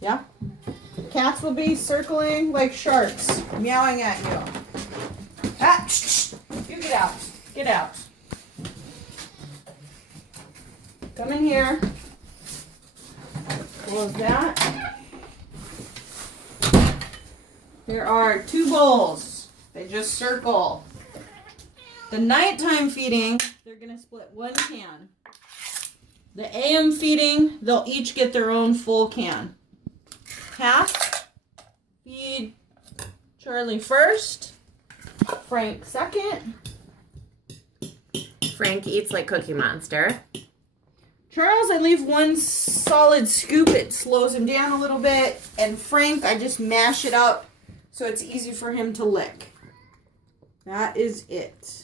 Yeah? Cats will be circling like sharks, meowing at you. Ah, you get out. Get out. Come in here. Close that. There are 2 bowls. They just circle. The nighttime feeding, they're going to split 1 can. The AM feeding, they'll each get their own full can. Half, feed Charlie first, Frank second. Frank eats like Cookie Monster. Charles, I leave 1 solid scoop. It slows him down a little bit. And Frank, I just mash it up so it's easy for him to lick. That is it.